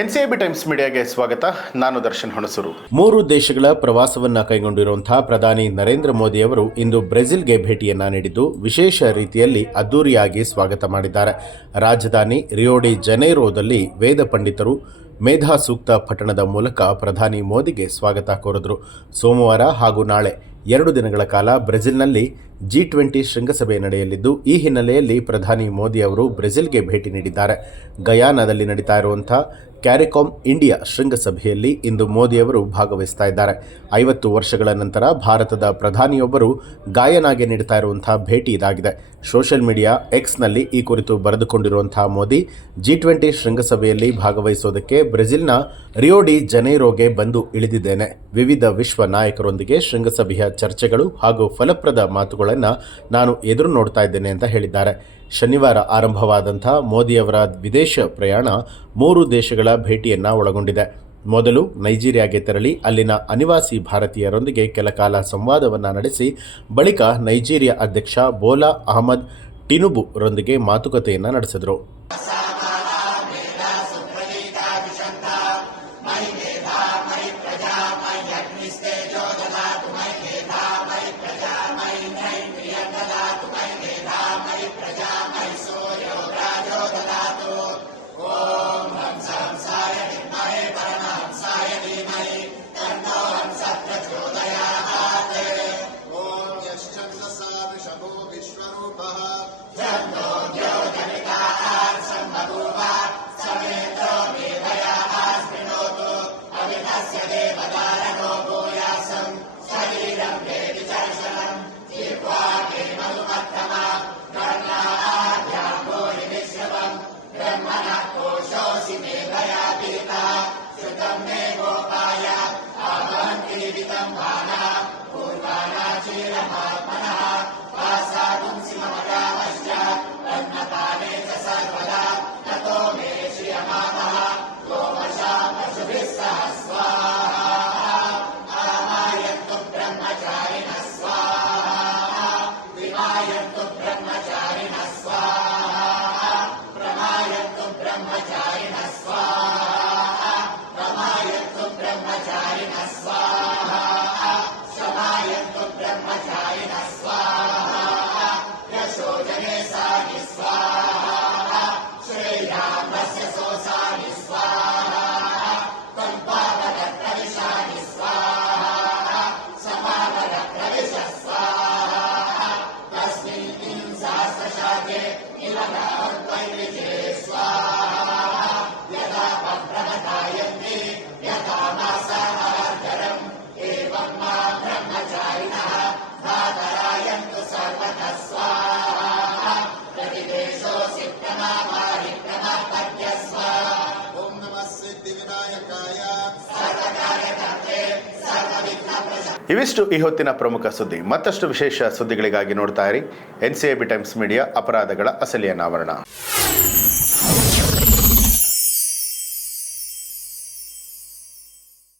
NCIB times ಮೀಡಿಯಾಗೆ ಸ್ವಾಗತ. ನಾನು ದರ್ಶನ್ ಹುಣಸೂರು. ಮೂರು ದೇಶಗಳ ಪ್ರವಾಸವನ್ನ ಕೈಗೊಂಡಿರುವಂತಹ ಪ್ರಧಾನಿ ನರೇಂದ್ರ ಮೋದಿ ಅವರು ಇಂದು ಬ್ರೆಜಿಲ್ಗೆ ಭೇಟಿಯನ್ನ ನೀಡಿದ್ದು, ವಿಶೇಷ ರೀತಿಯಲ್ಲಿ ಅದ್ದೂರಿಯಾಗಿ ಸ್ವಾಗತ ಮಾಡಿದ್ದಾರೆ. ರಾಜಧಾನಿ ರಿಯೋಡಿ ಜನೇರೋದಲ್ಲಿ ವೇದ ಪಂಡಿತರು ಮೇಧಾ ಸೂಕ್ತ ಪಠಣದ ಮೂಲಕ ಪ್ರಧಾನಿ ಮೋದಿಗೆ ಸ್ವಾಗತ ಕೋರಿದ್ರು. ಸೋಮವಾರ ಹಾಗೂ ನಾಳೆ ಎರಡು ದಿನಗಳ ಕಾಲ ಬ್ರೆಜಿಲ್ನಲ್ಲಿ ಜಿ ಟ್ವೆಂಟಿ ಶೃಂಗಸಭೆ ನಡೆಯಲಿದ್ದು, ಈ ಹಿನ್ನೆಲೆಯಲ್ಲಿ ಪ್ರಧಾನಿ ಮೋದಿ ಅವರು ಬ್ರೆಜಿಲ್ಗೆ ಭೇಟಿ ನೀಡಿದ್ದಾರೆ. ಗಯಾನಾದಲ್ಲಿ ನಡೀತಾ ಇರುವಂಥ ಕ್ಯಾರಿಕಾಮ್ ಇಂಡಿಯಾ ಶೃಂಗಸಭೆಯಲ್ಲಿ ಇಂದು ಮೋದಿಯವರು ಭಾಗವಹಿಸ್ತಾ ಇದ್ದಾರೆ. ಐವತ್ತು ವರ್ಷಗಳ ನಂತರ ಭಾರತದ ಪ್ರಧಾನಿಯೊಬ್ಬರು ಗಾಯನಾಗೆ ನೀಡ್ತಾ ಇರುವಂತಹ ಭೇಟಿ ಇದಾಗಿದೆ. ಸೋಷಿಯಲ್ ಮೀಡಿಯಾ ಎಕ್ಸ್ನಲ್ಲಿ ಈ ಕುರಿತು ಬರೆದುಕೊಂಡಿರುವಂತಹ ಮೋದಿ ಜಿ ಟ್ವೆಂಟಿ ಶೃಂಗಸಭೆಯಲ್ಲಿ ಭಾಗವಹಿಸೋದಕ್ಕೆ ಬ್ರೆಜಿಲ್ನ ರಿಯೋಡಿ ಜನೇರೋಗೆ ಬಂದು ಇಳಿದಿದ್ದೇನೆ. ವಿವಿಧ ವಿಶ್ವ ನಾಯಕರೊಂದಿಗೆ ಶೃಂಗಸಭೆಯ ಚರ್ಚೆಗಳು ಹಾಗೂ ಫಲಪ್ರದ ಮಾತುಗಳನ್ನು ನಾನು ಎದುರು ನೋಡ್ತಾ ಇದ್ದೇನೆ ಅಂತ ಹೇಳಿದ್ದಾರೆ. ಶನಿವಾರ ಆರಂಭವಾದಂಥ ಮೋದಿಯವರ ವಿದೇಶ ಪ್ರಯಾಣ ಮೂರು ದೇಶಗಳ ಭೇಟಿಯನ್ನು ಒಳಗೊಂಡಿದೆ. ಮೊದಲು ನೈಜೀರಿಯಾಗೆ ತೆರಳಿ ಅಲ್ಲಿನ ಅನಿವಾಸಿ ಭಾರತೀಯರೊಂದಿಗೆ ಕೆಲಕಾಲ ಸಂವಾದವನ್ನು ನಡೆಸಿ, ಬಳಿಕ ನೈಜೀರಿಯಾ ಅಧ್ಯಕ್ಷ ಬೋಲಾ ಅಹಮದ್ ಟಿನುಬುರೊಂದಿಗೆ ಮಾತುಕತೆಯನ್ನು ನಡೆಸಿದರು. िण स्वाहा प्रमायन्तु ब्रह्मचारिण स्वाहा सभायन्तु ब्रह्मचारिण स्वाहा प्रशोचने सायि स्वाहा ಇವಿಷ್ಟು ಈ ಹೊತ್ತಿನ ಪ್ರಮುಖ ಸುದ್ದಿ. ಮತ್ತಷ್ಟು ವಿಶೇಷ ಸುದ್ದಿಗಳಿಗಾಗಿ ನೋಡ್ತಾ ಇರಿ. ಎನ್ ಬಿ ಟೈಮ್ಸ್ ಮೀಡಿಯಾ ಅಪರಾಧಗಳ ಅಸಲಿ ಅನಾವರಣ.